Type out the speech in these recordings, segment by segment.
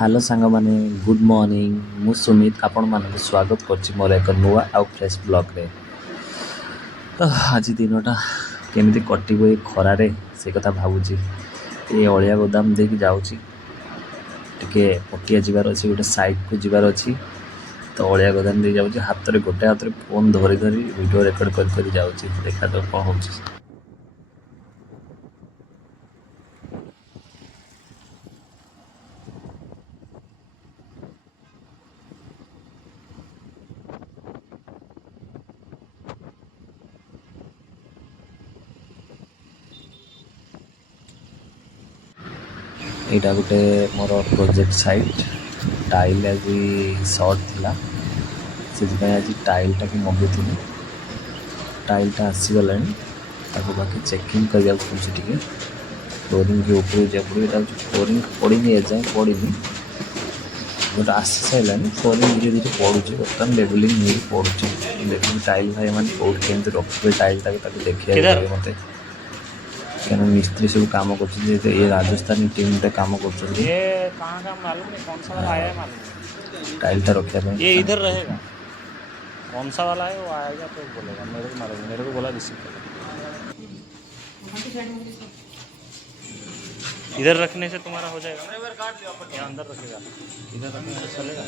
Hello सांग माने good morning मु सुमित आपण मानक स्वागत करछि मोर एक नुआ आउ फ्रेश ब्लॉग रे। तो आज दिनटा केमिति कटिबो ए खरा रे से कथा भाबुछि। ए अलिया गोदाम देकी जाउछि टिके पटिया जिबार अछि गोटे साइट को जिबार अछि। तो अलिया गोदाम दे जाउछि हाथ रे गोटे हाथ रे फोन धरि धरि वीडियो रिकॉर्ड कर कर जाउछि। देखा तो कोन होछि। एटा गोटे मोर प्रोजेक्ट साइट टाइल आज सर्ट थिला से आज टाइलटा को मगुଥିଲି टाइलटा आसीगलानी ताको बाकी चेकिंग करिया पड़ुछि टिके फ्लोरिंग के ऊपर जा पड़ो एटा फ्लोरिंग पड़ीनी एजाए पड़ीनी बट आसी सारानी फ्लोरिंग धीरे धीरे पड़ुछि बर्तमान लेवलिंग हो पड़ुछि देखिए टाइल भाई मैंने कौट केमती रखिए टाइलटा देखिए मत क्या मिस्त्री सब काम कर ये राजस्थानी टीम टे काम कर ये कहाँ का मालूम नहीं, कौन सा वाला आया है मालूम नहीं। टाइलटा रखा ये इधर रहेगा, कौन सा वाला है वो आएगा तो बोलेगा, मेरे को मालूम, मेरे को बोला रिसीव करेगा। इधर रखने से तुम्हारा हो जाएगा, यहाँ अंदर रखेगा, इधर रखने से चलेगा।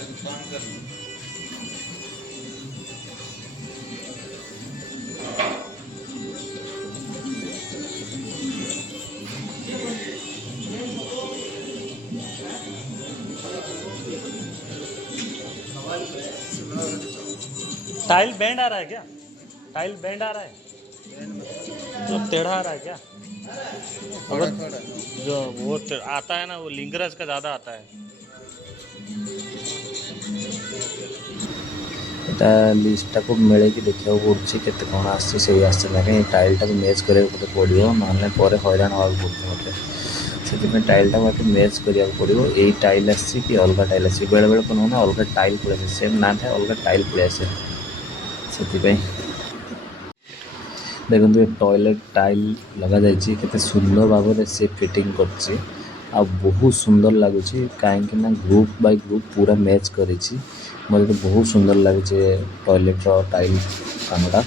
टाइल बैंड आ रहा है क्या? टाइल बैंड आ रहा है, तो टेढ़ा आ रहा है क्या? अगर जो वो आता है ना, वो लिंगरस का ज़्यादा आता है। एटा लिस्टा को मिले कि देखा पड़ुछि केते कोन आसे से आसे ना कहीं टाइलटा को मैच करे पड़ो ना हैरान हवा पड़ो मत से टाइलटा बाकी मैच करिया पड़ो यही टाइल आसी कि अलग टाइल आसी बेले बेले कौन होना अलग टाइल पड़े सेम ना था अलग टाइल पड़े आसे से देखो ये टॉयलेट टाइल लगा जाइए केते सुंदर भाव से फिटिंग कर बहुत सुंदर लगुच कहीं ग्रुप बाय ग्रुप पूरा मैच कर मत तो बहुत सुंदर लगे टॉयलेट टाइल कामटा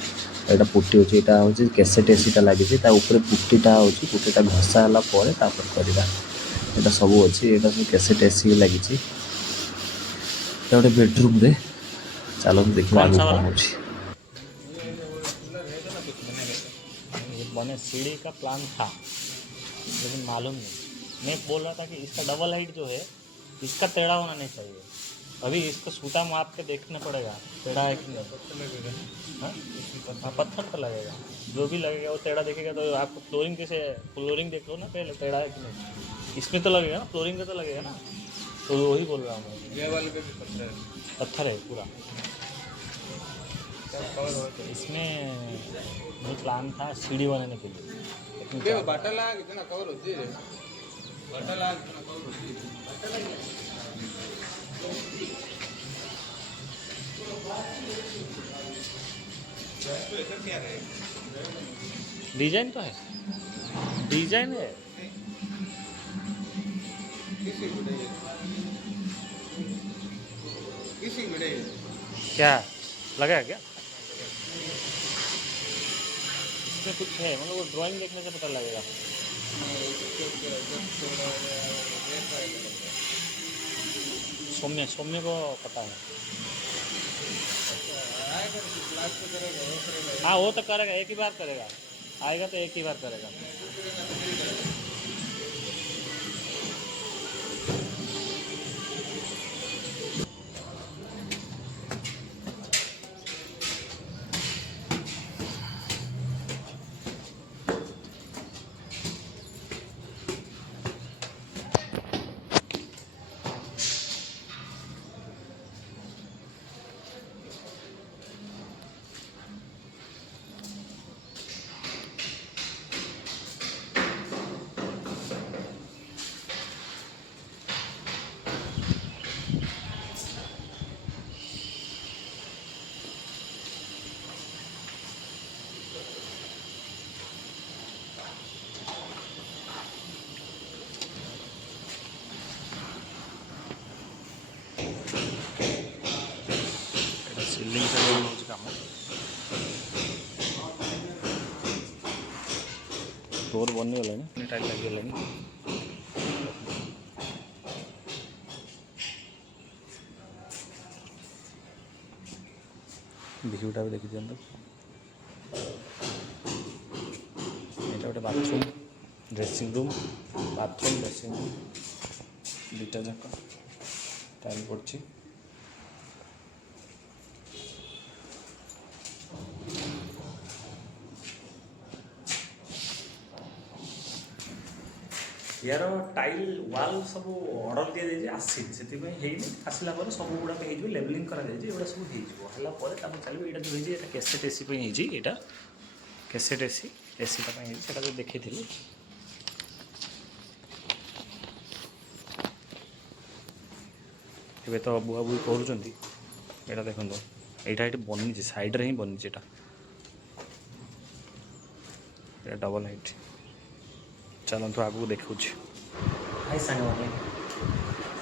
यहाँ पुट्टी अच्छे यहाँ हूँ केसेट एसीटा लगी पुट्टीटा हूँ पुट्टीटा घसा है करवा यहाँ सब अच्छी यहाँ सब केसेट एसी लगी गोटे बेडरूम रे चलो देखा आगे कौन हो बने सीढ़ी का प्लान था लेकिन मालूम नहीं। मैं बोल रहा था कि इसका डबल हाइट जो है इसका टेढ़ा होना नहीं चाहिए। अभी इसका सूता माप के देखना पड़ेगा टेढ़ा है कि नहीं। हाँ पत्थर तो लगेगा, जो भी लगेगा वो टेढ़ा देखेगा। तो आपको फ्लोरिंग कैसे, फ्लोरिंग देख लो ना पहले टेढ़ा है कि नहीं। इसमें तो लगेगा ना, फ्लोरिंग का तो लगेगा ना। तो वही बोल रहा हूँ मैं, ये वाले पे भी पत्थर है पूरा। इसमें मुझे प्लान था सीढ़ी बनाने के लिए। डिजाइन तो है, डिजाइन है। क्या लगा क्या इसमें कुछ है, मतलब वो ड्राइंग देखने से पता लगेगा। सौम्य सौम्य को पता है। हाँ वो तो करेगा, एक ही बार करेगा, आएगा तो एक ही बार करेगा। ବନିଗଲାଣି ଟାଇଲ୍ ଲାଗିଗଲାଣି। ଭିୟୁଟା ବି ଦେଖି ଦିଅନ୍ତୁ। ଏଇଟା ଗୋଟେ bathroom, dressing room, bathroom dressing room ଦୁଇଟା ଯାକ ଟାଇଲ୍ ପଡ଼ିଛି। यार टाइल वाल सब ऑर्डर दिया जाए आसी से आसला सब गुड़ाक हो लेवलिंग करा एगुड़ा सब हो चलो यहाँ जो है कैसेट एसी यहाँ कैसेट एसी एसीटा से जो देखी थी ए तो बुआ बुई कर देखो यहाँ ये बनी साइड्रे ही बनी डबल हाइट। चलतु आगू देखा हाई सांग मैंने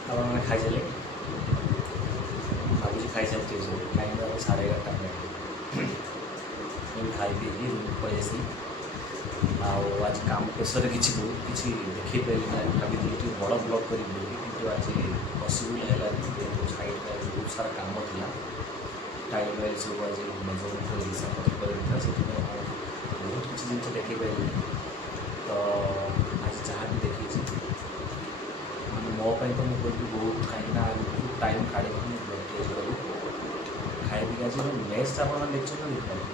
आप खाई सारे भावी खाई सारे सब कहीं 11:30 खाई पी पलि आज काम प्रेसर किसी देखी पारे भाभी कि बड़ ब्लॉग करी कि आज पसिबल है साइड में बहुत सारा काम था टाइल वाइल सब आज मेजरमेंट कर हिसाब पत्र से बहुत किसी जिन देखी पारे। तो आज जहाँ भी देखी मैं मोपाई तो मुझे बहुत कहीं टाइम काढ़ खाई पी आज मेस्ट आप देखते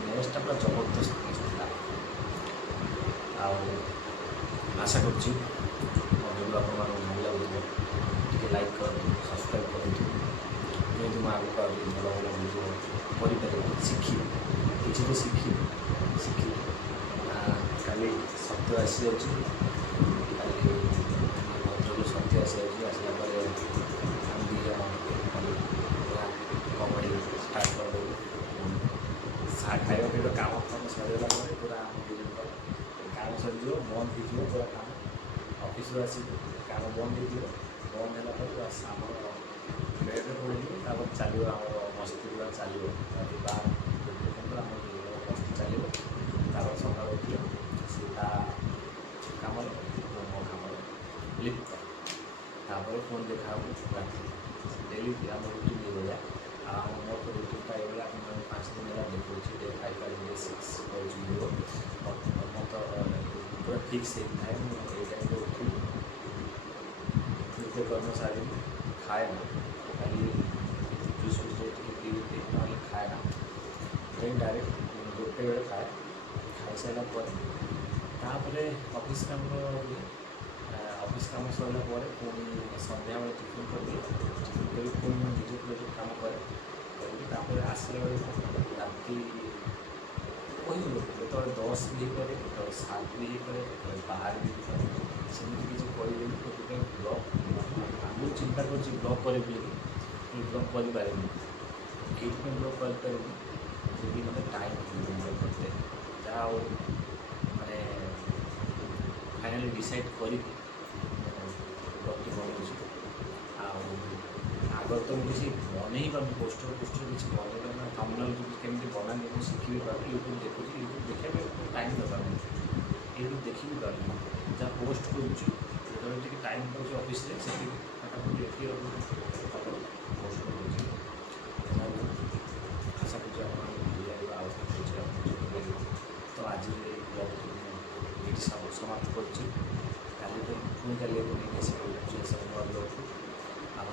मेस्टा पूरा जबरदस्त आशा कर भिडियो आप भल लगे लाइक करूँ सब्सक्राइब करूँ जेहतु मैं आगे भल भल भिडियो कर शिखी किसी तो शिखी काली सत्य आसी जाऊँगी काली भद्रक सत्य आसी जाऊँगी आसला आम दी कमेडी स्टार्ट कर खाଇବା ପିଇବା काम फाम सरीगला पूरा आम दी काम सर बंद हो पूरा काम ऑफिस आस काम बंद हो बंद है पूरा आम बेड्रे पड़े चलो आम मस्ती पूरा चलो बाहर आम मस्ती चलो सका उठिए सीधा कम मो कम लिप्त तापर फोन देखा राति डेली आम रुटीन हो जाए आम मोर तो रुटीन ये आप 5 दिन है देखा डे 5 डे 6 वीडियो मत तो पूरा फिक्स है ये टाइम उठी नित्य कर्म सारी खाए ना खाली जूस वूस पी ना खाए ना डायरेक्ट गोटे बेले खाए खाई सारापर ऑफिस काम ऑफिस काम सरला पुणी सन्ध्या बेले टिफिन कर दिए टिफिन कर पुणी निज प्रोजेक्ट काम करे आसला बेल राति कहते जो 10 भी करे तो 7 भी करे तो 12 भी करे सेमती किसी कह ब्लॉग आगु चिंता कर ब्लॉग कर ब्लॉग कर ब्लॉग कर मतलब टाइम करते जहाँ माने फाइनाली डिसाइड कर ब्लॉग आगर तो मुझे बन पार पोस्टर किसी बन थंबनेल केमी बनानी मुझे शिखी पार्टी यूट्यूब देखुँ यूट्यूब देखा टाइम दरकार यूट्यूब देखी भी पार जहाँ पोस्ट करुँच टाइम पाँच ऑफिस फटाफट देखिए पोस्ट कर आशा कर तो आज ब्लॉग ये समाप्त कर पुणी कल सब ब्लॉग आप